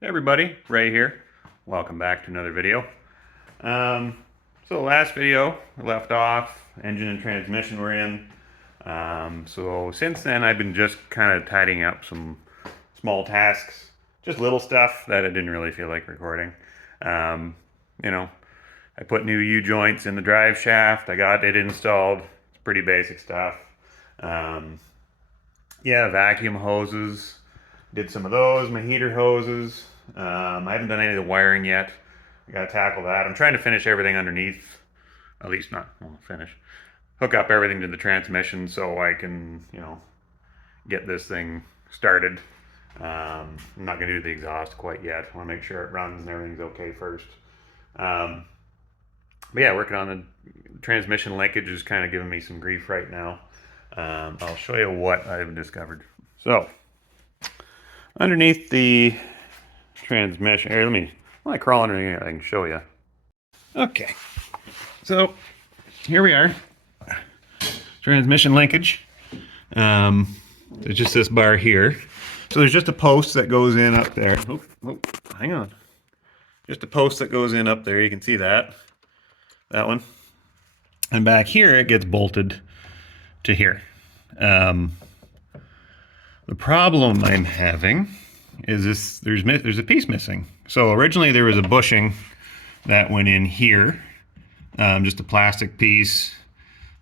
Hey everybody, Ray here. Welcome back to another video. So the last video we left off, engine and transmission were in. So since then I've been just kind of tidying up some small tasks, just little stuff that I didn't really feel like recording. Um, you know, I put new U-joints in the drive shaft. I got it installed. It's pretty basic stuff. Um, yeah, vacuum hoses. Did some of those, my heater hoses. I haven't done any of the wiring yet. I gotta tackle that. I'm trying to finish everything underneath. At least not, well, finish. Hook up everything to the transmission so I can, get this thing started. I'm not gonna do the exhaust quite yet. I wanna make sure it runs and everything's okay first. Um, but yeah, working on the transmission linkage is kind of giving me some grief right now. I'll show you what I've discovered. So, underneath the transmission, here, let me crawl underneath here, I can show you. Okay, so here we are. Transmission linkage. There's just this bar here. So there's just a post that goes in up there. Hang on. Just a post that goes in up there. You can see that. That one. And back here, it gets bolted to here. The problem I'm having is this, there's a piece missing. So originally there was a bushing that went in here, just a plastic piece.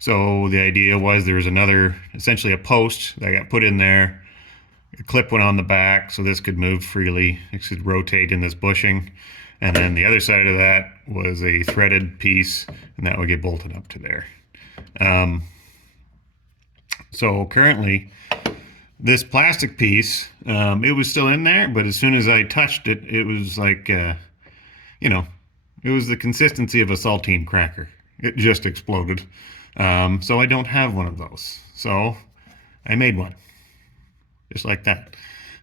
So the idea was there was another, essentially a post that got put in there. A clip went on the back so this could move freely. It could rotate in this bushing. And then the other side of that was a threaded piece, and that would get bolted up to there. So currently, this plastic piece, it was still in there, but as soon as I touched it, it was like, it was the consistency of a saltine cracker. It just exploded. So I don't have one of those. So I made one, just like that.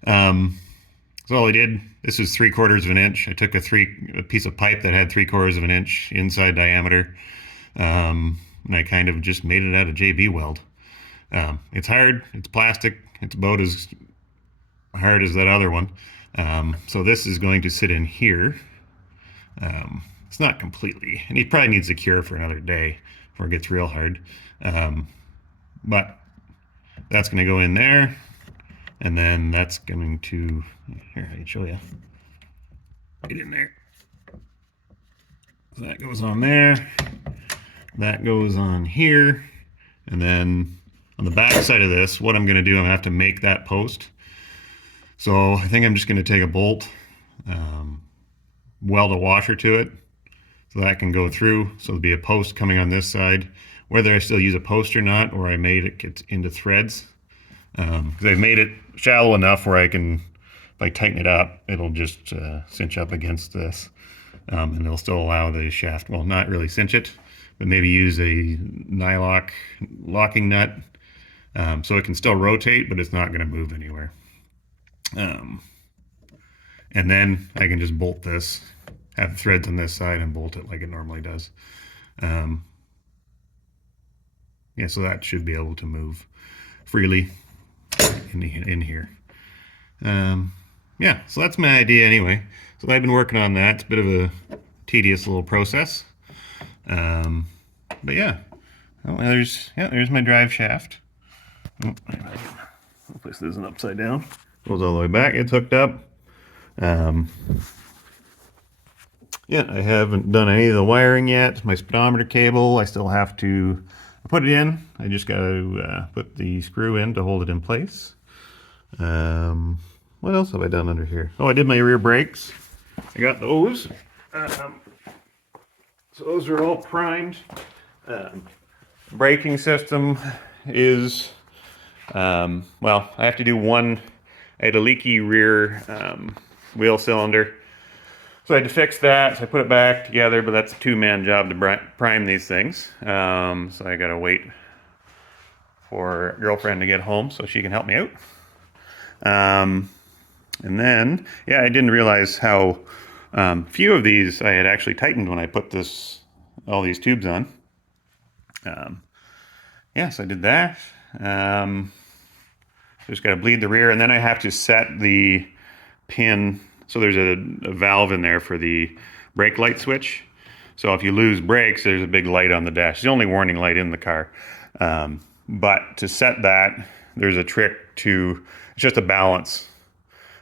So all I did, this was 3/4 of an inch. I took a piece of pipe that had 3/4 of an inch inside diameter, and I kind of just made it out of JB weld. It's hard, it's plastic, it's about as hard as that other one. So this is going to sit in here. It's not completely, and he probably needs a cure for another day before it gets real hard. But that's going to go in there, and then that's going to, here, I can show you. Get in there. So that goes on there. That goes on here. And then on the back side of this, what I'm going to do, I'm going to have to make that post. So I think I'm just going to take a bolt, weld a washer to it, so that can go through. So there'll be a post coming on this side. Whether I still use a post or not, or I made it get into threads, because I've made it shallow enough where I can, if I tighten it up, it'll just cinch up against this, and it'll still allow the shaft, well, not really cinch it, but maybe use a nylock locking nut, so it can still rotate, but it's not going to move anywhere. And then I can just bolt this, have the threads on this side and bolt it like it normally does. Yeah, so that should be able to move freely in here. Yeah, so that's my idea anyway. So I've been working on that. It's a bit of a tedious little process. But yeah, oh, there's my drive shaft. Oh, I'll place this in upside down. Goes all the way back. It's hooked up. Yeah, I haven't done any of the wiring yet. My speedometer cable, I still have to put it in. I just got to put the screw in to hold it in place. What else have I done under here? Oh, I did my rear brakes. I got those. So those are all primed. Braking system is, well, I have to do one. I had a leaky rear wheel cylinder. So I had to fix that, so I put it back together, but that's a two-man job to prime these things. So I gotta wait for a girlfriend to get home so she can help me out. And then, yeah, I didn't realize how few of these I had actually tightened when I put all these tubes on. Yeah, so I did that. Just gotta bleed the rear, and then I have to set the pin So there's a valve in there for the brake light switch. So if you lose brakes, there's a big light on the dash. It's the only warning light in the car. But to set that, there's a trick to, it's just a balance.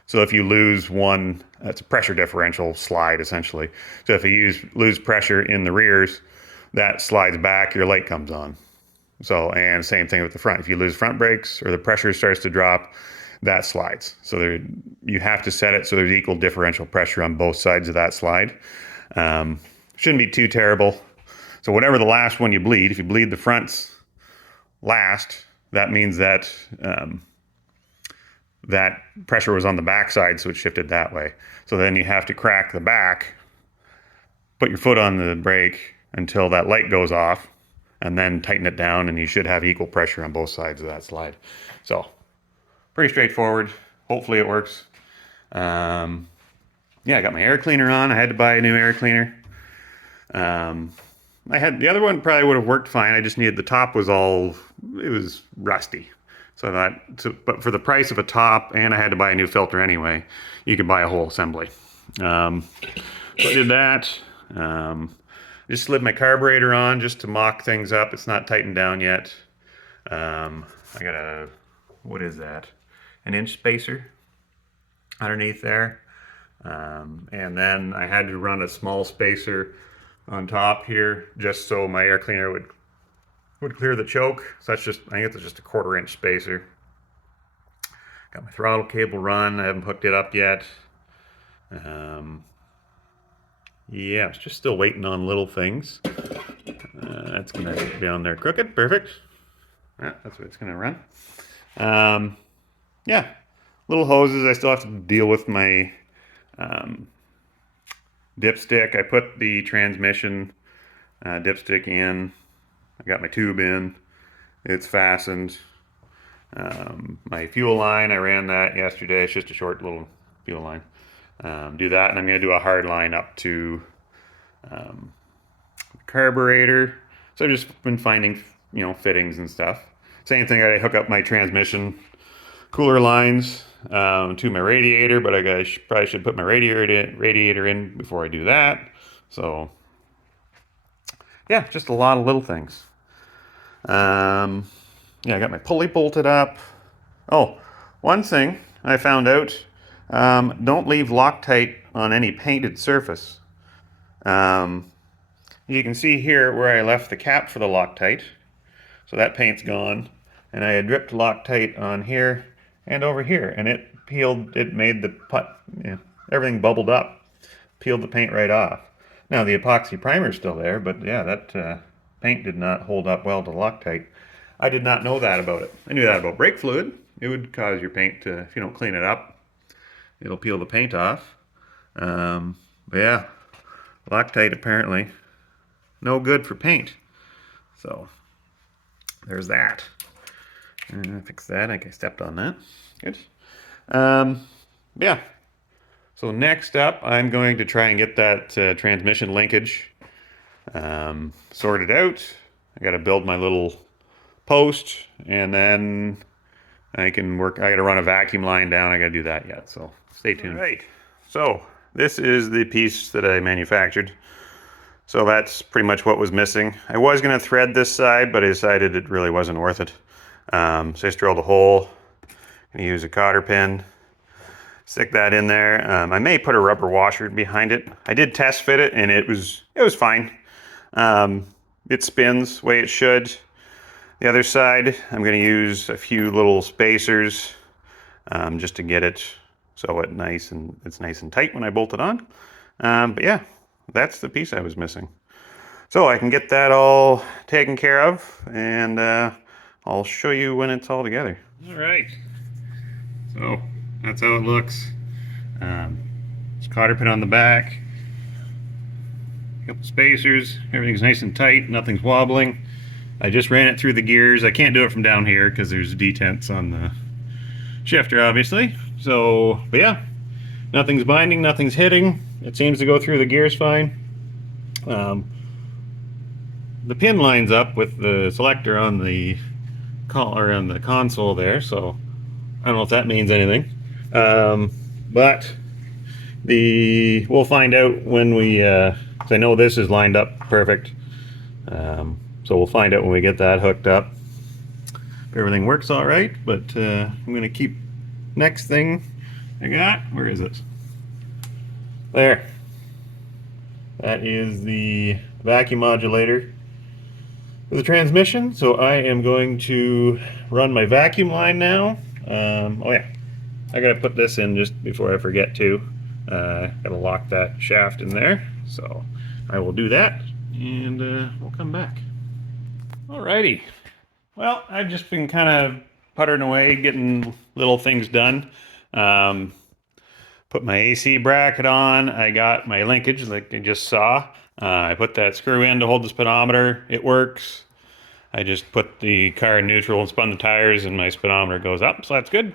So if you lose one, it's a pressure differential slide essentially. So if you lose pressure in the rears, that slides back, your light comes on. So, and same thing with the front. If you lose front brakes or the pressure starts to drop, that slides. So you have to set it so there's equal differential pressure on both sides of that slide. Shouldn't be too terrible. So whatever the last one you bleed, if you bleed the fronts last, that means that that pressure was on the back side, so it shifted that way. So then you have to crack the back, put your foot on the brake until that light goes off, and then tighten it down, and you should have equal pressure on both sides of that slide. So pretty straightforward. Hopefully it works. Yeah, I got my air cleaner on. I had to buy a new air cleaner. I had the other one probably would have worked fine. I just needed the top was all, it was rusty. So but for the price of a top, and I had to buy a new filter anyway, you could buy a whole assembly. So I did that. Just slid my carburetor on just to mock things up. It's not tightened down yet. I got a, what is that? An inch spacer underneath there. And then I had to run a small spacer on top here just so my air cleaner would clear the choke. So that's just, I think it's just a 1/4 inch spacer. Got my throttle cable run. I haven't hooked it up yet. Yeah, it's just still waiting on little things. That's gonna be on there crooked. Perfect. Yeah, that's what it's gonna run. Yeah, little hoses. I still have to deal with my dipstick. I put the transmission dipstick in. I got my tube in. It's fastened. My fuel line, I ran that yesterday. It's just a short little fuel line. Do that, and I'm going to do a hard line up to carburetor. So I've just been finding, fittings and stuff. Same thing, I hook up my transmission cooler lines to my radiator, but I probably should put my radiator in before I do that. So yeah, just a lot of little things. Yeah, I got my pulley bolted up. Oh, one thing I found out, don't leave Loctite on any painted surface. You can see here where I left the cap for the Loctite. So that paint's gone. And I had dripped Loctite on here and over here, and it peeled, it made the everything bubbled up, peeled the paint right off. Now the epoxy primer's still there, but yeah, that paint did not hold up well to Loctite. I did not know that about it. I knew that about brake fluid. It would cause your paint to, if you don't clean it up, it'll peel the paint off. But yeah, Loctite apparently no good for paint. So there's that. Fix that. I think I stepped on that. Good. Yeah. So next up, I'm going to try and get that transmission linkage sorted out. I got to build my little post, and then I can work. I got to run a vacuum line down. I got to do that yet. So stay tuned. All right. So this is the piece that I manufactured. So that's pretty much what was missing. I was going to thread this side, but I decided it really wasn't worth it. So I just drilled a hole. I'm going to use a cotter pin. Stick that in there. I may put a rubber washer behind it. I did test fit it, and it was fine. It spins the way it should. The other side, I'm going to use a few little spacers just to get it so it's nice and tight when I bolt it on. But yeah, that's the piece I was missing. So I can get that all taken care of, and I'll show you when it's all together. All right. So that's how it looks. It's cotter pin on the back. A couple spacers. Everything's nice and tight. Nothing's wobbling. I just ran it through the gears. I can't do it from down here because there's detents on the shifter, obviously. So, but yeah, nothing's binding, nothing's hitting. It seems to go through the gears fine. The pin lines up with the selector on the console there, so I don't know if that means anything. But We'll find out when we, 'cause I know this is lined up perfect. So we'll find out when we get that hooked up if everything works all right. But I'm gonna keep next thing I got. Where is it? There. That is the vacuum modulator for the transmission. So I am going to run my vacuum line now. Oh yeah, I gotta put this in just before I forget to. Gotta lock that shaft in there. So I will do that and we'll come back. Alrighty. Well, I've just been kind of puttering away, getting little things done. Put my AC bracket on. I got my linkage, like I just saw. I put that screw in to hold the speedometer. It works. I just put the car in neutral and spun the tires, and my speedometer goes up, so that's good.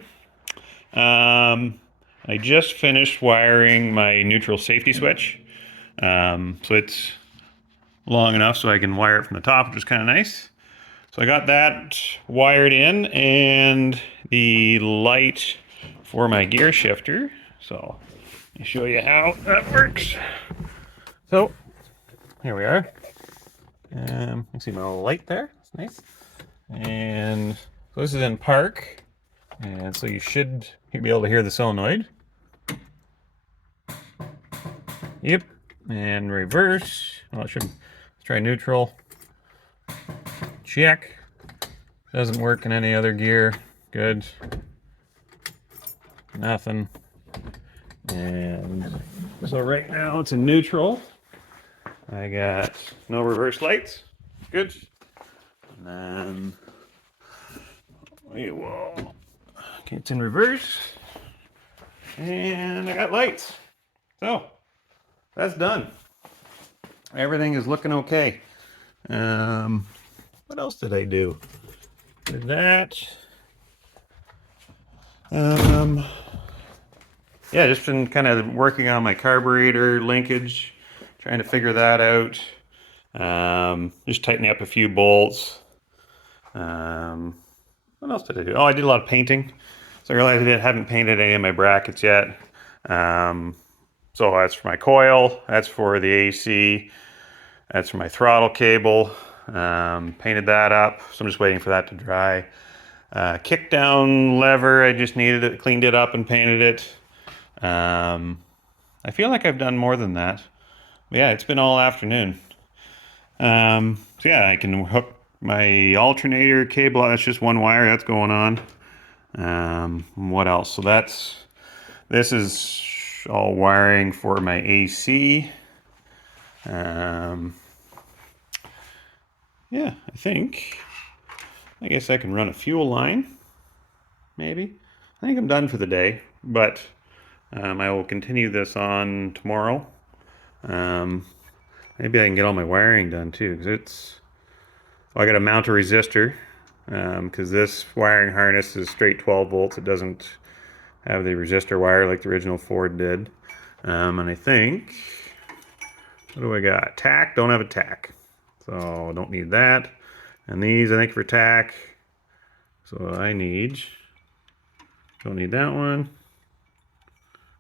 I just finished wiring my neutral safety switch. So it's long enough so I can wire it from the top, which is kind of nice. So I got that wired in, and the light for my gear shifter. So let me show you how that works. So here we are. You can see my little light there. It's nice. And so this is in park, and so you should be able to hear the solenoid. Yep. And reverse. Well, it should. Let's try neutral. Check. Doesn't work in any other gear. Good. Nothing. And so right now it's in neutral. I got no reverse lights. Good. And then we will. Okay, it's in reverse. And I got lights. So that's done. Everything is looking okay. What else did I do? Did that. Yeah, just been kind of working on my carburetor linkage, trying to figure that out. Just tightening up a few bolts. What else did I do? Oh, I did a lot of painting. So I realized I hadn't painted any of my brackets yet. So that's for my coil, that's for the AC, that's for my throttle cable. Painted that up, so I'm just waiting for that to dry. Kick down lever, I just needed it, cleaned it up and painted it. I feel like I've done more than that. But yeah, it's been all afternoon. So yeah, I can hook my alternator cable. That's just one wire that's going on. What else? So this is all wiring for my AC. Yeah, I guess I can run a fuel line, maybe. I think I'm done for the day, but I will continue this on tomorrow. Maybe I can get all my wiring done too, because I got to mount a resistor, because this wiring harness is straight 12 volts. It doesn't have the resistor wire like the original Ford did. And I think, what do I got? Tack, don't have a tack. So don't need that. And these, I think, for tack. So don't need that one.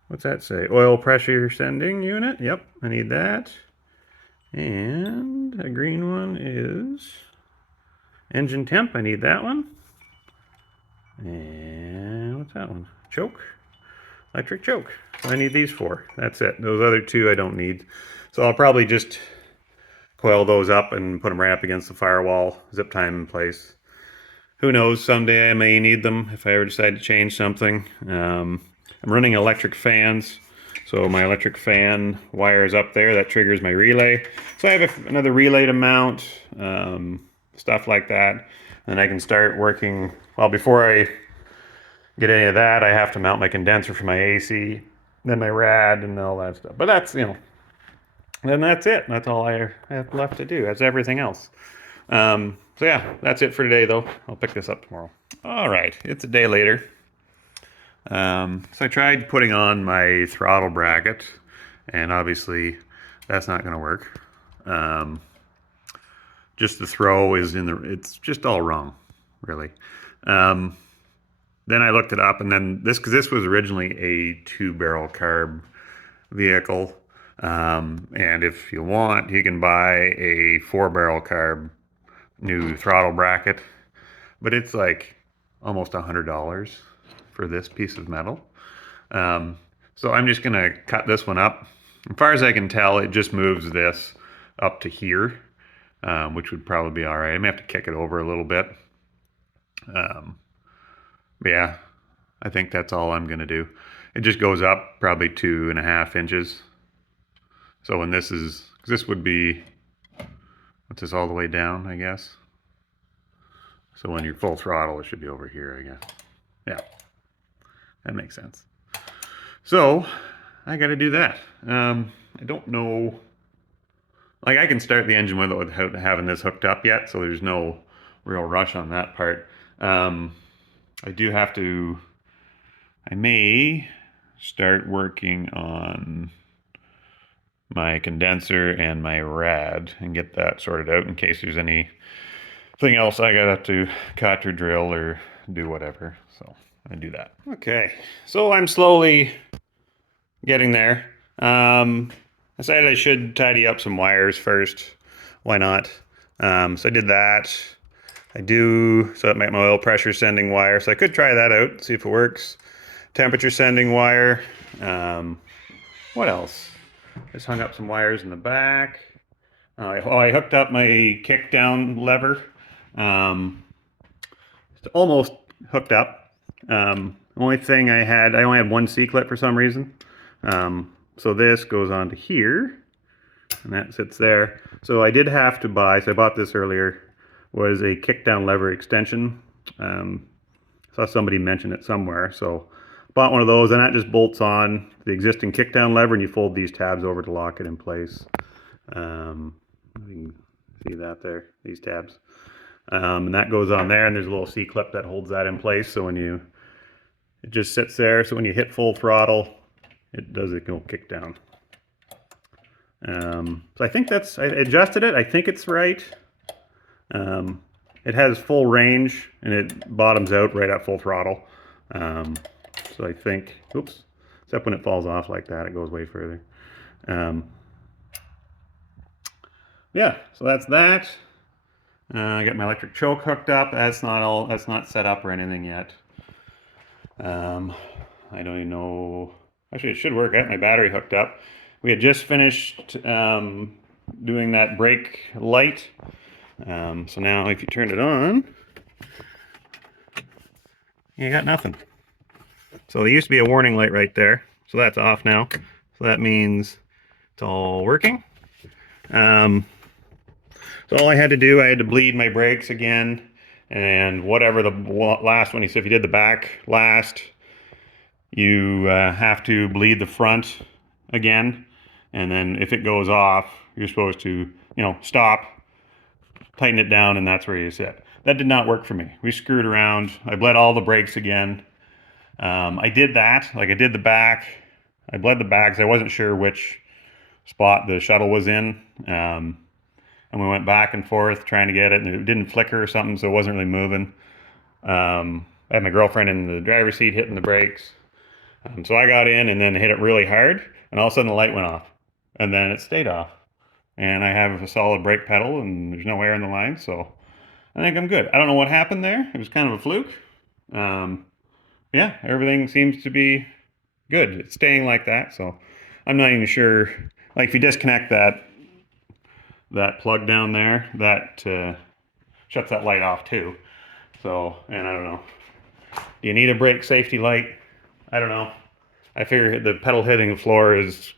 What's that say? Oil pressure sending unit. Yep, I need that. And a green one is engine temp. I need that one. And what's that one? Choke. Electric choke. So I need these four. That's it. Those other two I don't need. So I'll probably just coil those up and put them right up against the firewall, zip tie them in place. Who knows, someday I may need them if I ever decide to change something. I'm running electric fans, so my electric fan wire is up there. That triggers my relay. So I have another relay to mount, stuff like that. And I can start working, well, before I get any of that, I have to mount my condenser for my AC, then my rad and all that stuff. But that's, then that's it. That's all I have left to do. That's everything else. So yeah, that's it for today though. I'll pick this up tomorrow. All right, it's a day later. So I tried putting on my throttle bracket, and obviously that's not going to work. Just the throw is it's just all wrong, really. Then I looked it up, and then because this was originally a 2-barrel carb vehicle. And if you want, you can buy a 4-barrel carb new throttle bracket, but it's like almost $100 for this piece of metal. So I'm just gonna cut this one up. As far as I can tell, it just moves this up to here, which would probably be all right. I may have to kick it over a little bit. But yeah, I think that's all I'm gonna do. It just goes up probably 2.5 inches. So when this would be, what's this, all the way down, I guess. So when you're full throttle, it should be over here, I guess. Yeah, that makes sense. So I got to do that. I don't know, like I can start the engine without having this hooked up yet, so there's no real rush on that part. I do have to, I may start working on my condenser and my rad and get that sorted out in case there's anything else I gotta have to cut or drill or do whatever. So I do that. Okay, so I'm slowly getting there. I decided I should tidy up some wires first. Why not? So I did that. I do set up my oil pressure sending wire, so I could try that out, see if it works. Temperature sending wire. What else? Just hung up some wires in the back. I hooked up my kick down lever. It's almost hooked up. Only thing I only had one C-clip for some reason. So this goes on to here, and that sits there. So I did have to buy, so I bought this earlier, was a kick down lever extension. Saw somebody mention it somewhere, so bought one of those, and that just bolts on the existing kick down lever, and you fold these tabs over to lock it in place. You can see that there, these tabs. And that goes on there, and there's a little C-clip that holds that in place, so it just sits there, so when you hit full throttle, it does a little kick down. So I think I adjusted it, I think it's right. It has full range, and it bottoms out right at full throttle. So I think, oops, except when it falls off like that, it goes way further. Yeah, so that's that. I got my electric choke hooked up. That's not set up or anything yet. I don't even know. Actually, it should work. I got my battery hooked up. We had just finished doing that brake light. So now if you turn it on, you got nothing. So there used to be a warning light right there. So that's off now. So that means it's all working. So all I had to do, I had to bleed my brakes again, and whatever the last one, he said if you did the back last, you have to bleed the front again, and then if it goes off, you're supposed to, stop, tighten it down, and that's where you sit. That did not work for me. We screwed around. I bled all the brakes again. I did that, like I did the back. I bled the back because I wasn't sure which spot the shuttle was in. And we went back and forth trying to get it, and it didn't flicker or something, so it wasn't really moving. I had my girlfriend in the driver's seat hitting the brakes. So I got in and then hit it really hard, and all of a sudden the light went off, and then it stayed off. And I have a solid brake pedal, and there's no air in the line, so I think I'm good. I don't know what happened there. It was kind of a fluke. Yeah, everything seems to be good. It's staying like that, so I'm not even sure. Like if you disconnect that plug down there, that shuts that light off too. So, and I don't know. Do you need a brake safety light? I don't know. I figure the pedal hitting the floor is,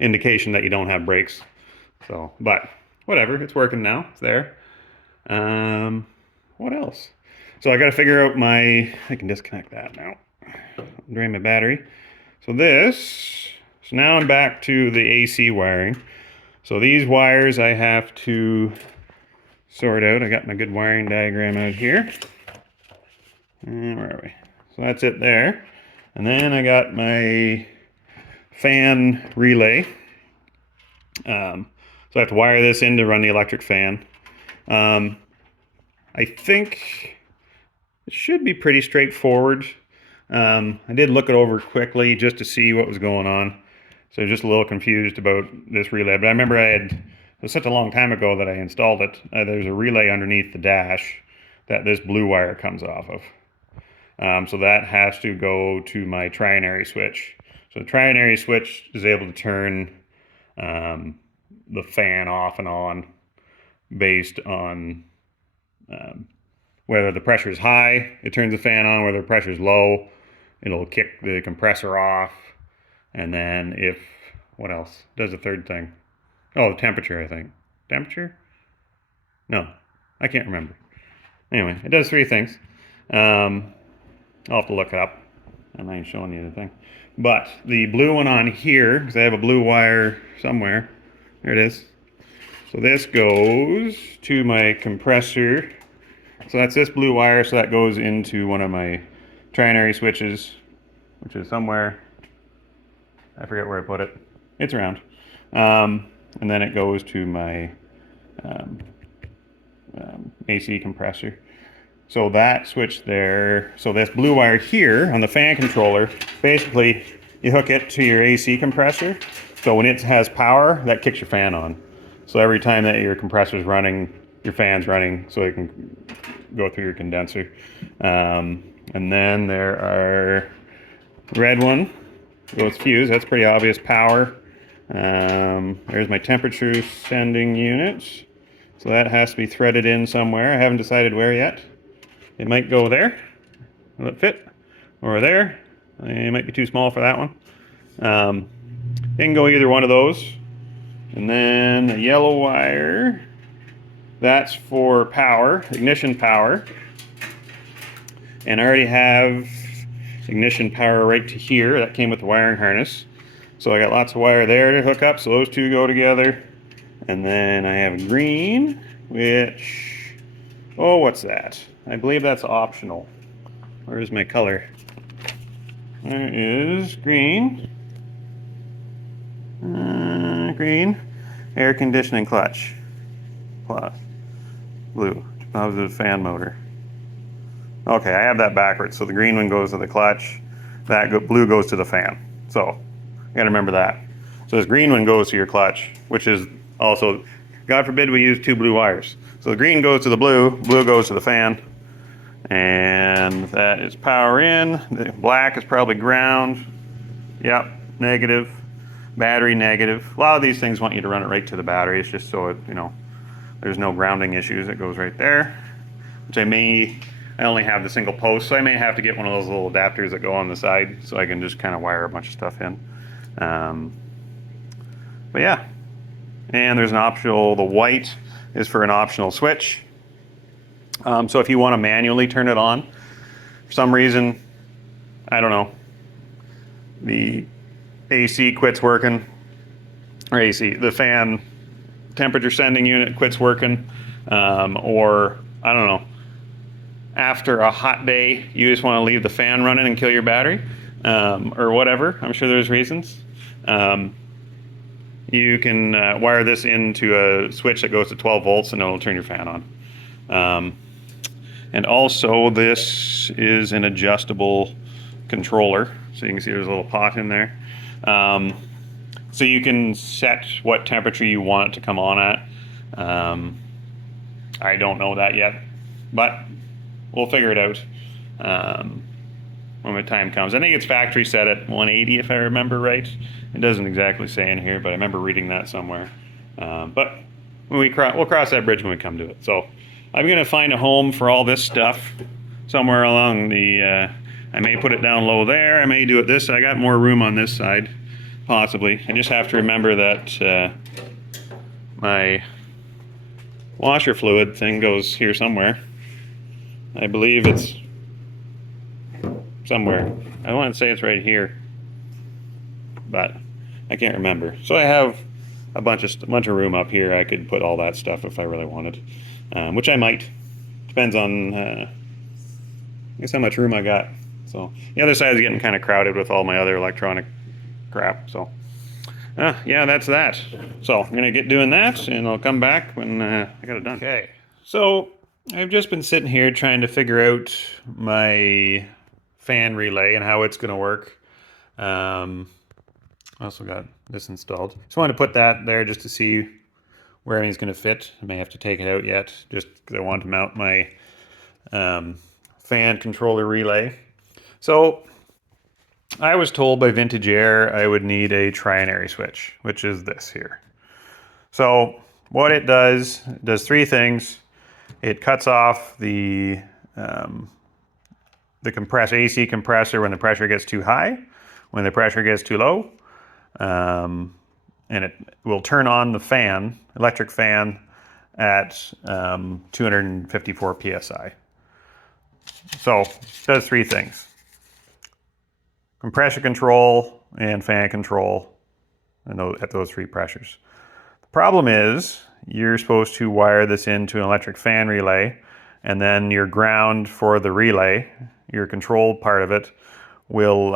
indication that you don't have brakes. So, but whatever, it's working now. It's there. What else? So I got to figure out I can disconnect that now. Drain my battery. So now I'm back to the AC wiring. So these wires I have to sort out. I got my good wiring diagram out here. And where are we? So that's it there. And then I got my fan relay. So I have to wire this in to run the electric fan. I think it should be pretty straightforward. I did look it over quickly just to see what was going on. So just a little confused about this relay. But I remember it was such a long time ago that I installed it. There's a relay underneath the dash that this blue wire comes off of. So that has to go to my trinary switch. So the trinary switch is able to turn the fan off and on based on whether the pressure is high, it turns the fan on. Whether the pressure is low, it'll kick the compressor off. And then if, what else? It does a third thing. Oh, the temperature, I think. Temperature? No, I can't remember. Anyway, it does three things. I'll have to look it up. I'm not even showing you the thing. But the blue one on here, because I have a blue wire somewhere. There it is. So this goes to my compressor. So that's this blue wire, so that goes into one of my trinary switches, which is somewhere. I forget where I put it. It's around. And then it goes to my AC compressor. So that switch there, so this blue wire here on the fan controller, basically you hook it to your AC compressor. So when it has power, that kicks your fan on. So every time that your compressor's running, your fan's running, so it can go through your condenser. And then there are red one goes fuse. That's pretty obvious power. There's my temperature sending unit. So that has to be threaded in somewhere. I haven't decided where yet. It might go there. Will it fit? Or there. It might be too small for that one. It can go either one of those. And then the yellow wire, that's for power, ignition power. And I already have ignition power right to here. That came with the wiring harness. So I got lots of wire there to hook up, so those two go together. And then I have green, which, oh, what's that? I believe that's optional. Where's my color? There is green. Green, air conditioning clutch. Plus, blue, positive fan motor. Okay, I have that backwards. So the green one goes to the clutch, blue goes to the fan. So you gotta remember that. So this green one goes to your clutch, which is also, God forbid we use two blue wires. So the green goes to the blue goes to the fan, and that is power in. The black is probably ground. Yep, negative. Battery negative. A lot of these things want you to run it right to the battery. It's just so it, there's no grounding issues. It goes right there. Which I only have the single post, so I may have to get one of those little adapters that go on the side so I can just kind of wire a bunch of stuff in. But yeah. And there's an optional, the white is for an optional switch. So if you want to manually turn it on, for some reason, I don't know, the AC quits working, or AC, the fan temperature sending unit quits working, or I don't know, after a hot day, you just want to leave the fan running and kill your battery, or whatever. I'm sure there's reasons. You can wire this into a switch that goes to 12 volts and it'll turn your fan on. And also this is an adjustable controller. So you can see there's a little pot in there. So you can set what temperature you want it to come on at. I don't know that yet, but we'll figure it out when the time comes. I think it's factory set at 180 if I remember right. It doesn't exactly say in here, but I remember reading that somewhere. But when we'll cross that bridge when we come to it. So I'm going to find a home for all this stuff somewhere along the, I may put it down low there. I may do it this side. I got more room on this side, possibly. I just have to remember that my washer fluid thing goes here somewhere. I believe it's somewhere. I want to say it's right here, but I can't remember. So I have a bunch of room up here. I could put all that stuff if I really wanted, which I might. Depends on I guess how much room I got. So the other side is getting kind of crowded with all my other electronic crap. So yeah, that's that. So I'm gonna get doing that, and I'll come back when I got it done. Okay. So I've just been sitting here trying to figure out my fan relay and how it's going to work. I also got this installed. Just wanted to put that there just to see where everything's going to fit. I may have to take it out yet just because I want to mount my fan controller relay. So I was told by Vintage Air I would need a trinary switch, which is this here. So what it does three things. It cuts off the AC compressor when the pressure gets too high, when the pressure gets too low, and it will turn on the fan, electric fan, at 254 psi. So it does three things: compressor control and fan control, and at those three pressures. The problem is you're supposed to wire this into an electric fan relay, and then your ground for the relay, your control part of it, will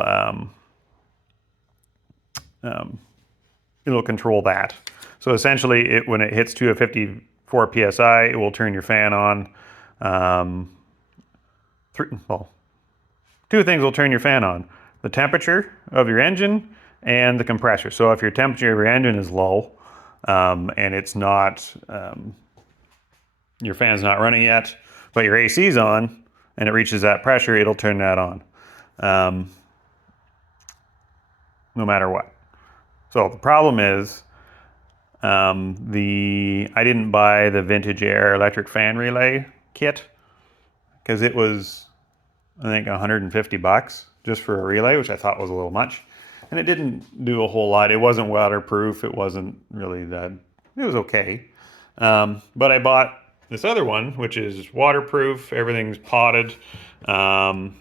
it'll control that. So essentially, when it hits 254 psi, it will turn your fan on. Two things will turn your fan on: the temperature of your engine and the compressor. So if your temperature of your engine is low and it's not, your fan's not running yet, but your AC's on and it reaches that pressure, it'll turn that on no matter what. So the problem is I didn't buy the Vintage Air electric fan relay kit because it was, I think, $150 just for a relay, which I thought was a little much. And it didn't do a whole lot. It wasn't waterproof. It wasn't really that, it was okay. But I bought this other one, which is waterproof. Everything's potted. And,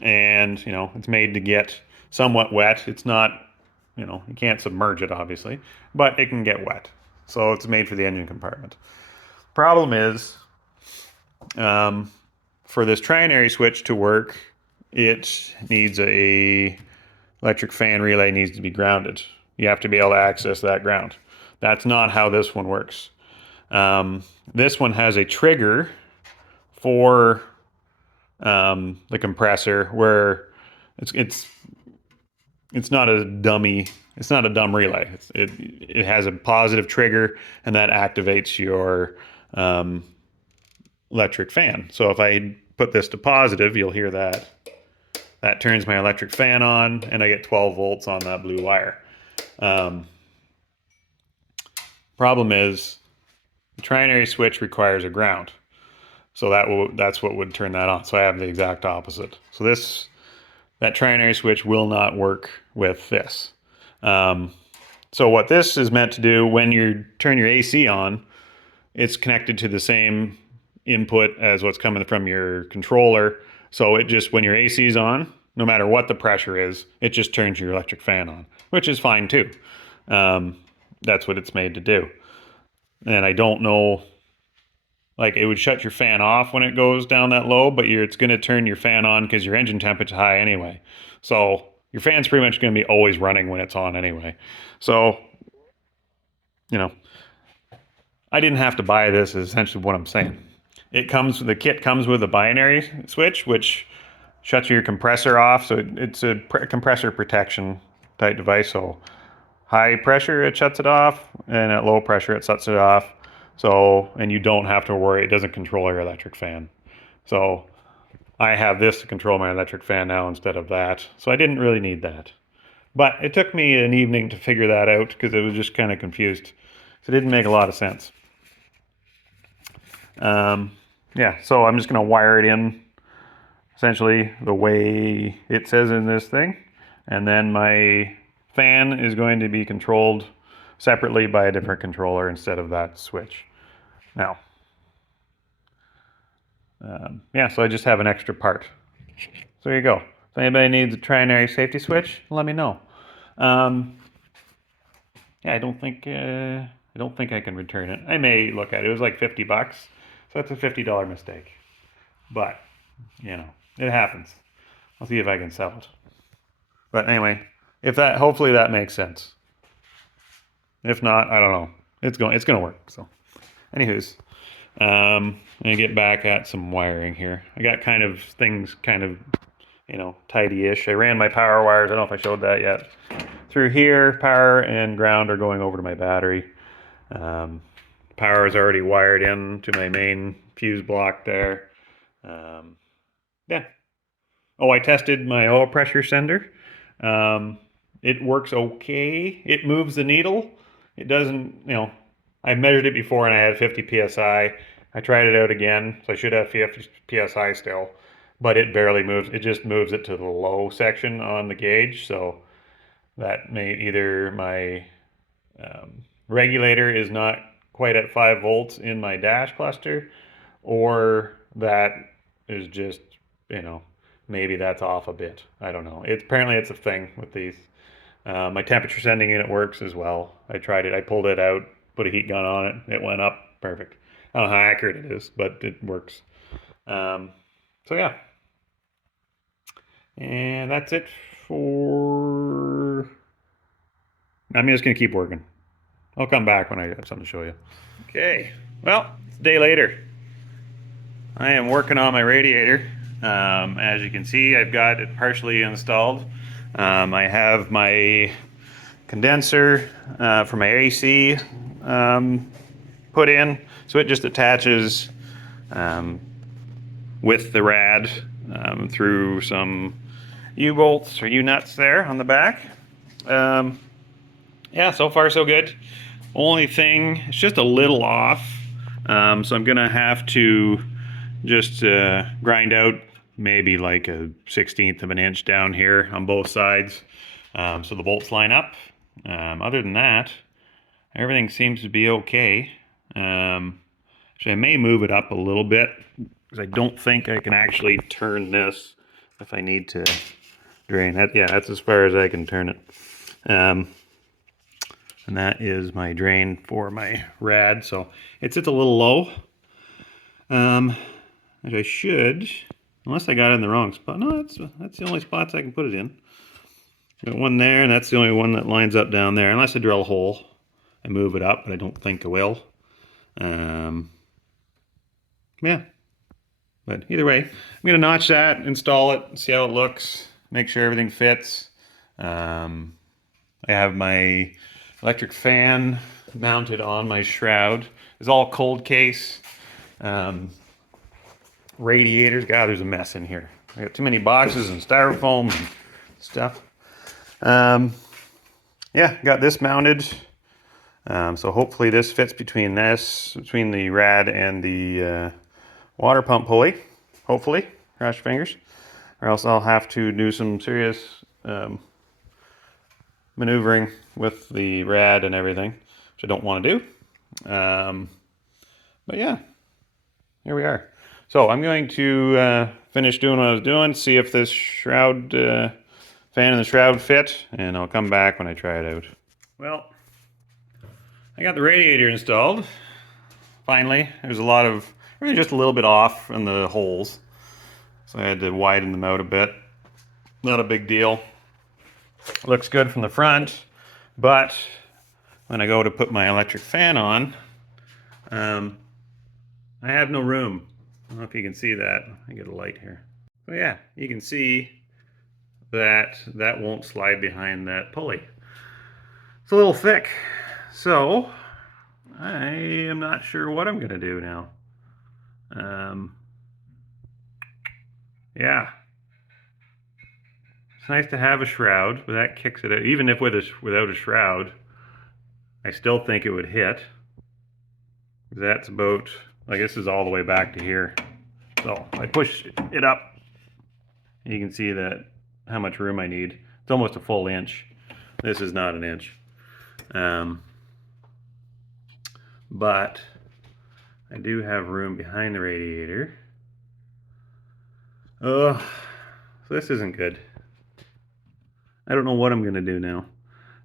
it's made to get somewhat wet. It's not, you can't submerge it, obviously, but it can get wet. So it's made for the engine compartment. Problem is, for this trinary switch to work, it needs electric fan relay needs to be grounded. You have to be able to access that ground. That's not how this one works. This one has a trigger for the compressor where it's not a dummy. It's not a dumb relay. It has a positive trigger, and that activates your electric fan. So if I put this to positive, you'll hear that. That turns my electric fan on, and I get 12 volts on that blue wire. Problem is, the trinary switch requires a ground. So that's what would turn that on. So I have the exact opposite. So that trinary switch will not work with this. So what this is meant to do, when you turn your AC on, it's connected to the same input as what's coming from your controller. So it just, when your AC is on, no matter what the pressure is, it just turns your electric fan on, which is fine too. That's what it's made to do. And I don't know, like, it would shut your fan off when it goes down that low, but it's going to turn your fan on because your engine temperature is high anyway. So your fan's pretty much going to be always running when it's on anyway. So, I didn't have to buy this, is essentially what I'm saying. The kit comes with a binary switch, which shuts your compressor off. So it's a compressor protection type device. So high pressure, it shuts it off, and at low pressure, it shuts it off. So, and you don't have to worry, it doesn't control your electric fan. So I have this to control my electric fan now instead of that. So I didn't really need that. But it took me an evening to figure that out because it was just kind of confused. So it didn't make a lot of sense. So I'm just going to wire it in essentially the way it says in this thing. And then my fan is going to be controlled separately by a different controller instead of that switch. Now, so I just have an extra part. So there you go. If anybody needs a trinary safety switch, let me know. I don't think I can return it. I may look at it. It was like $50, so that's a $50 mistake. But it happens. I'll see if I can sell it. But anyway, hopefully that makes sense. If not, I don't know. It's going to work. So, anywho's, I'm gonna get back at some wiring here. I got things you know, tidy-ish. I ran my power wires, I don't know if I showed that yet. Through here, power and ground are going over to my battery. Power is already wired in to my main fuse block there. Yeah. Oh, I tested my oil pressure sender. It works okay. It moves the needle. It doesn't, you know, I measured it before and I had 50 psi. I tried it out again, so I should have 50 psi still, but it barely moves. It just moves it to the low section on the gauge, so that may either my regulator is not quite at 5 volts in my dash cluster, or that is just, you know, maybe that's off a bit. I don't know. Apparently it's a thing with these. My temperature sending unit works as well. I tried it. I pulled it out, put a heat gun on it. It went up perfect. I don't know how accurate it is, but it works. So yeah. And that's it for... I'm just going to keep working. I'll come back when I have something to show you. Okay, well, it's a day later. I am working on my radiator. As you can see, I've got it partially installed. I have my condenser for my AC put in, so it just attaches with the rad through some U-bolts or U-nuts there on the back. Yeah, so far so good. Only thing, it's just a little off, so I'm gonna have to just grind out maybe like a 1/16 of an inch down here on both sides, so the bolts line up. Other than that, everything seems to be okay. So I may move it up a little bit because I don't think I can actually turn this if I need to drain that. Yeah, that's as far as I can turn it. And that is my drain for my rad, so it sits a little low. Which I should, unless I got it in the wrong spot. No, that's the only spots I can put it in. Got one there, and that's the only one that lines up down there. Unless I drill a hole and move it up, but I don't think I will. Yeah. But either way, I'm gonna notch that, install it, see how it looks, make sure everything fits. I have my electric fan mounted on my shroud. It's all cold case. Radiators. God, there's a mess in here. I got too many boxes and styrofoam and stuff. Yeah, got this mounted. So hopefully this fits between the rad and the water pump pulley. Hopefully, cross your fingers. Or else I'll have to do some serious maneuvering with the rad and everything, which I don't want to do. But yeah, here we are. So I'm going to finish doing what I was doing, see if this shroud fan and the shroud fit, and I'll come back when I try it out. Well, I got the radiator installed. Finally, there's really just a little bit off in the holes, so I had to widen them out a bit. Not a big deal. Looks good from the front, but when I go to put my electric fan on, I have no room. I don't know if you can see that. I get a light here. So yeah, you can see that won't slide behind that pulley. It's a little thick, so I am not sure what I'm gonna do now. Yeah, it's nice to have a shroud, but that kicks it out. Even if without a shroud, I still think it would hit. That's about, I guess, is all the way back to here. So I push it up. You can see that how much room I need. It's almost a full inch. This is not an inch. But I do have room behind the radiator. Oh, so this isn't good. I don't know what I'm gonna do now.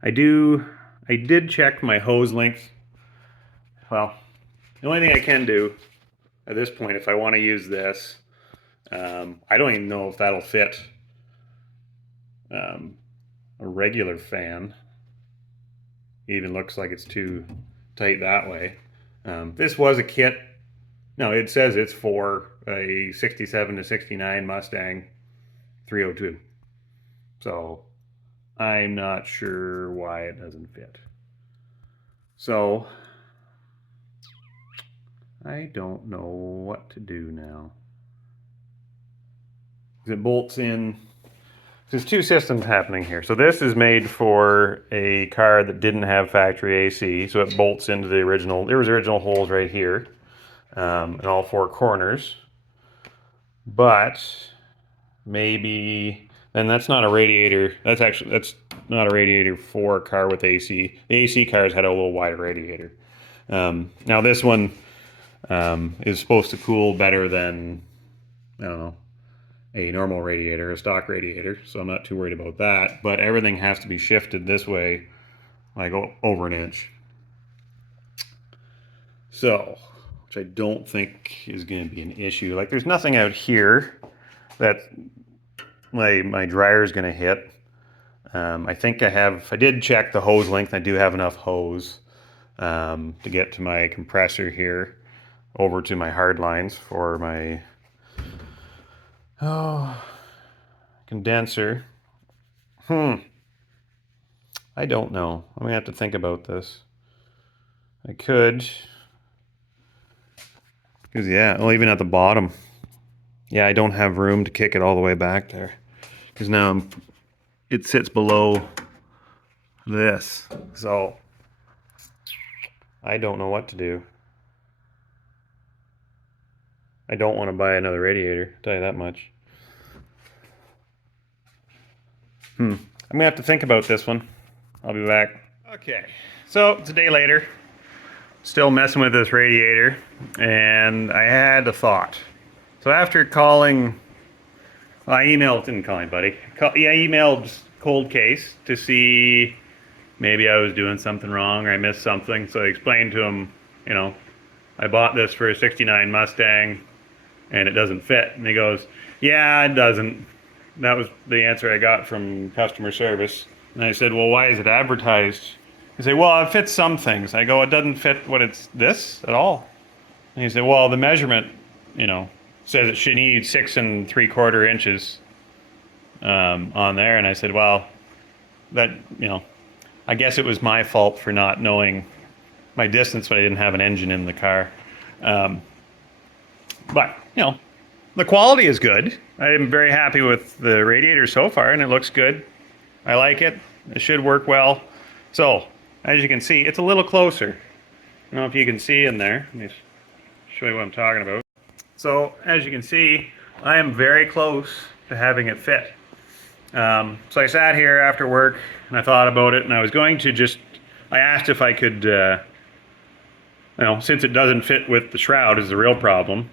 I did check my hose length. Well, the only thing I can do at this point, if I want to use this, I don't even know if that'll fit a regular fan. It even looks like it's too tight that way. This was a kit. No, it says it's for a 67 to 69 Mustang. 302. So I'm not sure why it doesn't fit. So I don't know what to do now. It bolts in. There's two systems happening here. So this is made for a car that didn't have factory AC, so it bolts into the original. There was original holes right here, in all four corners. But maybe, and that's not a radiator. That's not a radiator for a car with AC. The AC cars had a little wider radiator. Now this one is supposed to cool better than, I don't know, a normal radiator, a stock radiator, so I'm not too worried about that. But everything has to be shifted this way, like over an inch. So, which I don't think is going to be an issue. Like, there's nothing out here that my dryer is going to hit. I think I did check the hose length. I do have enough hose to get to my compressor here, over to my hard lines for my condenser. I don't know. I'm gonna have to think about this. I could, because yeah, well, even at the bottom, yeah, I don't have room to kick it all the way back there, because now it sits below this, so I don't know what to do. I don't want to buy another radiator, I'll tell you that much. I'm gonna have to think about this one. I'll be back. Okay, so it's a day later. Still messing with this radiator, and I had a thought. So after calling, well, I didn't call anybody. I emailed Cold Case to see maybe I was doing something wrong or I missed something. So I explained to him, I bought this for a '69 Mustang and it doesn't fit. And he goes, yeah, it doesn't. That was the answer I got from customer service. And I said, well, why is it advertised? He said, well, it fits some things. I go, it doesn't fit what it's this at all. And he said, well, the measurement, says it should need 6 3/4 inches on there. And I said, well, that, I guess it was my fault for not knowing my distance, but I didn't have an engine in the car. But, the quality is good. I'm very happy with the radiator so far, and it looks good. I like it. It should work well. So, as you can see, it's a little closer. I don't know if you can see in there. Let me show you what I'm talking about. So, as you can see, I am very close to having it fit. So I sat here after work, and I thought about it, and I was going to I asked if I could, since it doesn't fit with the shroud is the real problem,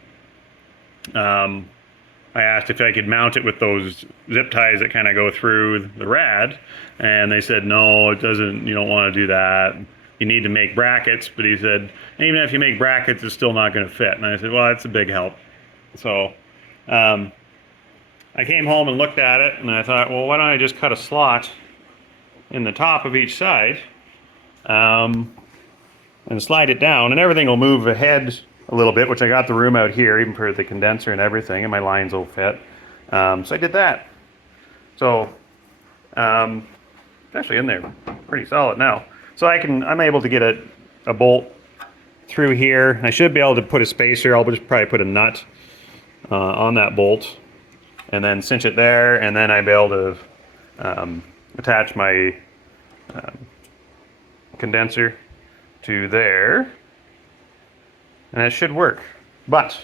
I asked if I could mount it with those zip ties that kind of go through the rad, and they said, no, it doesn't, you don't want to do that. You need to make brackets, but he said, even if you make brackets, it's still not going to fit. And I said, well, that's a big help. So I came home and looked at it, and I thought, well, why don't I just cut a slot in the top of each side and slide it down, and everything will move ahead a little bit, which I got the room out here, even for the condenser and everything, and my lines will fit. So I did that. So it's actually in there pretty solid now. So I'm able to get a bolt through here. I should be able to put a spacer. I'll just probably put a nut on that bolt and then cinch it there, and then I'll be able to attach my condenser to there, and it should work. But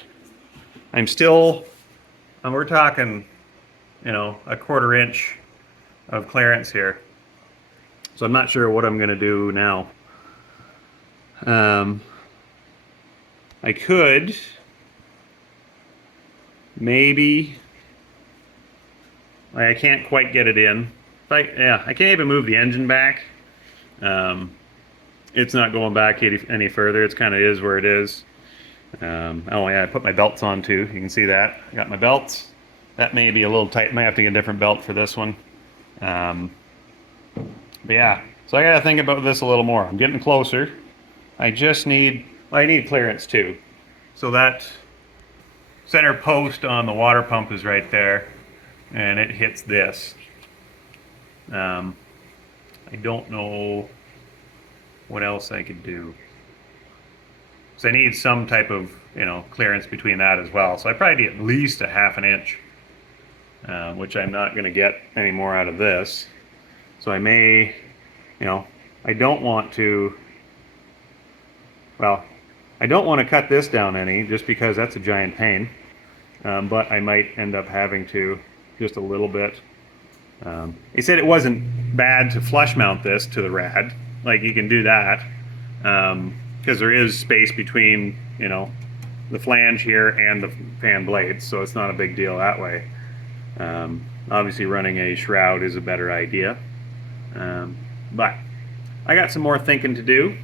we're talking, a 1/4 inch of clearance here. So I'm not sure what I'm going to do now. I could maybe, I can't quite get it in. I can't even move the engine back. It's not going back any further. It's kind of is where it is. Oh yeah, I put my belts on too. You can see that. I got my belts. That may be a little tight. Might have to get a different belt for this one. But yeah, so I gotta think about this a little more. I'm getting closer. I need clearance too. So that center post on the water pump is right there. and it hits this. I don't know what else I could do. So I need some type of, clearance between that as well. So I probably need at least a 1/2 inch, which I'm not going to get any more out of this. So I may, I don't want to, well, I don't want to cut this down any just because that's a giant pain. But I might end up having to just a little bit. He said it wasn't bad to flush mount this to the rad. Like, you can do that. Because there is space between, the flange here and the fan blades, so it's not a big deal that way. Obviously running a shroud is a better idea. But I got some more thinking to do,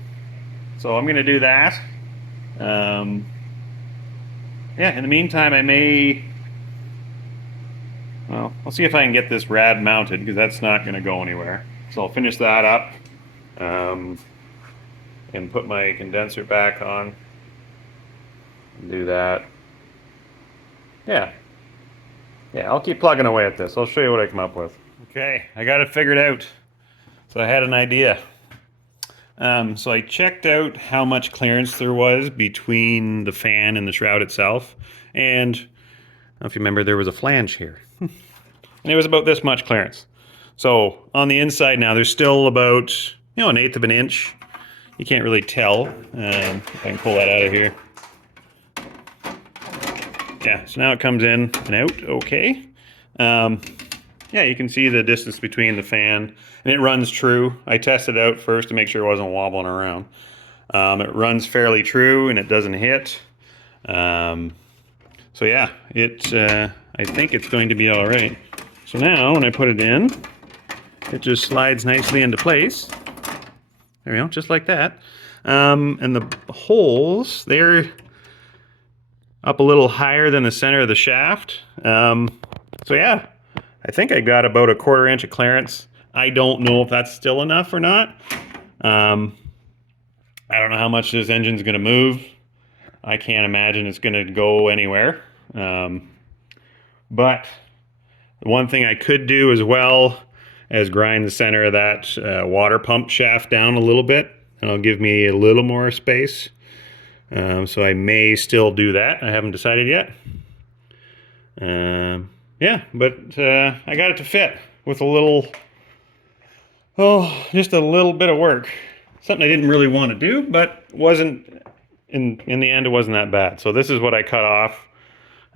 so I'm going to do that. Yeah, in the meantime, I may... Well, I'll see if I can get this rad mounted, because that's not going to go anywhere. So I'll finish that up. And put my condenser back on and do that. Yeah, I'll keep plugging away at this. I'll show you what I come up with. Okay, I got it figured out. So I had an idea. So I checked out how much clearance there was between the fan and the shroud itself, and I don't know if you remember, there was a flange here. And it was about this much clearance. So on the inside now, there's still about 1/8 of an inch. You can't really tell. If I can pull that out of here. Yeah, so now it comes in and out okay. Yeah, you can see the distance between the fan, and it runs true. I tested it out first to make sure it wasn't wobbling around. It runs fairly true and it doesn't hit. So yeah, I think it's going to be all right. So now when I put it in, it just slides nicely into place. There we go, just like that. And the holes, they're up a little higher than the center of the shaft. So yeah, I think I got about a 1/4 inch of clearance. I don't know if that's still enough or not. I don't know how much this engine's gonna move. I can't imagine it's gonna go anywhere. But the one thing I could do as well is grind the center of that water pump shaft down a little bit, and it'll give me a little more space. So I may still do that. I haven't decided yet. Yeah, but I got it to fit with a little, just a little bit of work. Something I didn't really want to do, but wasn't, in the end, it wasn't that bad. So this is what I cut off.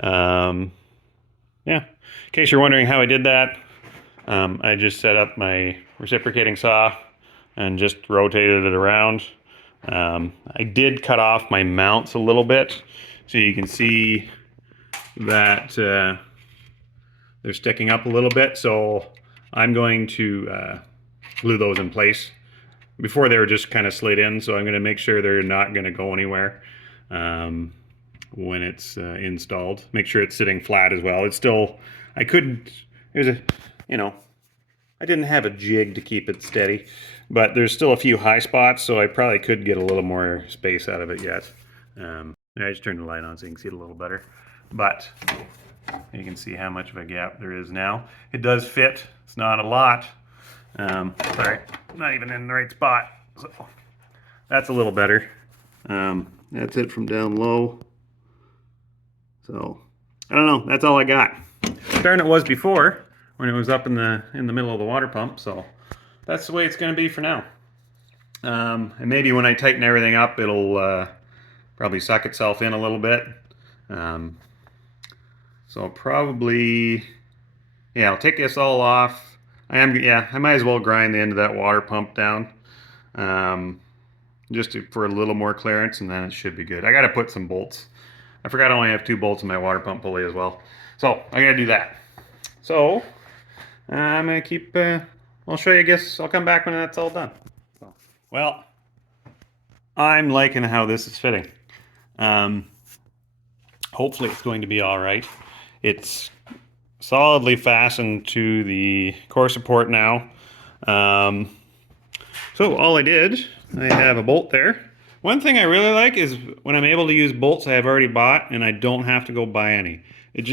Yeah, in case you're wondering how I did that, I just set up my reciprocating saw and just rotated it around. I did cut off my mounts a little bit, so you can see that they're sticking up a little bit. So I'm going to glue those in place. Before they were just kind of slid in, so I'm going to make sure they're not going to go anywhere when it's installed. Make sure it's sitting flat as well. It's still, I couldn't, there's a, I didn't have a jig to keep it steady, but there's still a few high spots, so I probably could get a little more space out of it yet. I just turned the light on so you can see it a little better, but you can see how much of a gap there is now. It does fit. It's not a lot. Sorry, not even in the right spot. So that's a little better. That's it from down low. So I don't know. That's all I got. Better than it was before when it was up in the middle of the water pump. So that's the way it's going to be for now. And maybe when I tighten everything up, it'll probably suck itself in a little bit. So probably, yeah, I'll take this all off. I might as well grind the end of that water pump down, for a little more clearance, and then it should be good. I got to put some bolts. I forgot I only have 2 bolts in my water pump pulley as well, so I got to do that. So I'm gonna keep. I'll show you. I guess I'll come back when that's all done. So, well, I'm liking how this is fitting. Hopefully, it's going to be all right. It's solidly fastened to the core support now. So all I did, I have a bolt there. One thing I really like is when I'm able to use bolts I have already bought and I don't have to go buy any. It's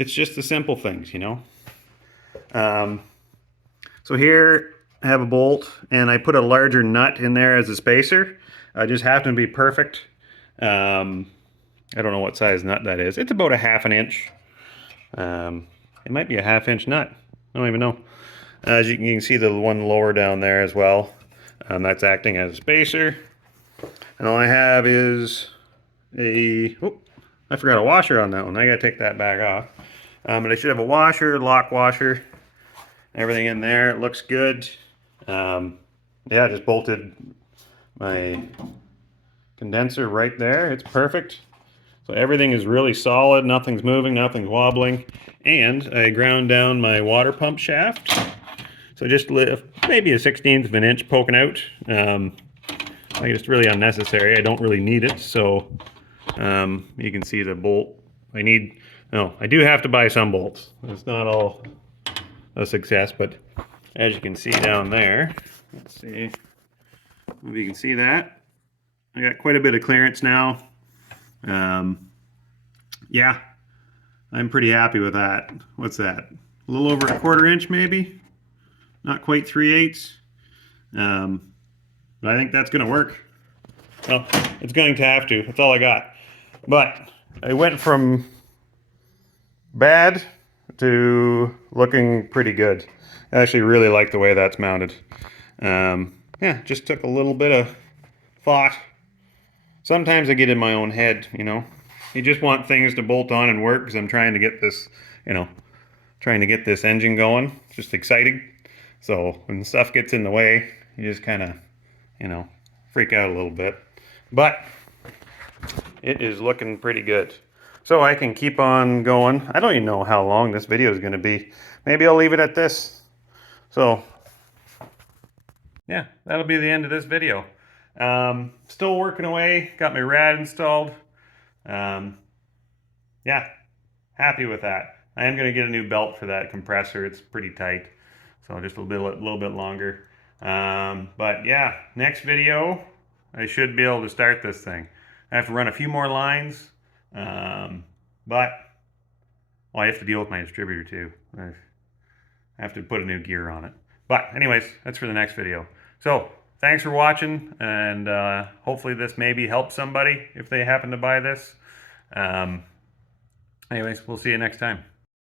it's just the simple things, you know. So here I have a bolt, and I put a larger nut in there as a spacer. Just happened to be perfect. I don't know what size nut that is. It's about a 1/2 inch. It might be a 1/2 inch nut. I don't even know. As you can see, the one lower down there as well. That's acting as a spacer. And all I have is a, oh, I forgot a washer on that one. I gotta take that back off. But I should have a washer, lock washer, everything in there. It looks good. Yeah, I just bolted my condenser right there. It's perfect. So everything is really solid. Nothing's moving, nothing's wobbling. And I ground down my water pump shaft. So just maybe a 1/16 of an inch poking out. Like it's really unnecessary. I don't really need it. So you can see the bolt. I do have to buy some bolts. It's not all a success, but as you can see down there, let's see if you can see that. I got quite a bit of clearance now. Yeah, I'm pretty happy with that. What's that? A little over a 1/4 inch maybe? Not quite 3/8. But I think that's going to work. Well, it's going to have to. That's all I got. But I went from bad to looking pretty good. I actually really like the way that's mounted. Yeah, just took a little bit of thought. Sometimes I get in my own head, you know. You just want things to bolt on and work because I'm trying to get this, you know, trying to get this engine going. It's just exciting. So when stuff gets in the way, you just kind of, you know, freak out a little bit. But it is looking pretty good. So I can keep on going. I don't even know how long this video is going to be. Maybe I'll leave it at this. So yeah, that'll be the end of this video. Still working away. Got my rad installed. Yeah, happy with that. I am going to get a new belt for that compressor. It's pretty tight, so just a little bit longer. But yeah, next video, I should be able to start this thing. I have to run a few more lines, but well, I have to deal with my distributor too. I have to put a new gear on it. But anyways, that's for the next video. So thanks for watching, and hopefully this maybe helps somebody if they happen to buy this. Anyways, we'll see you next time.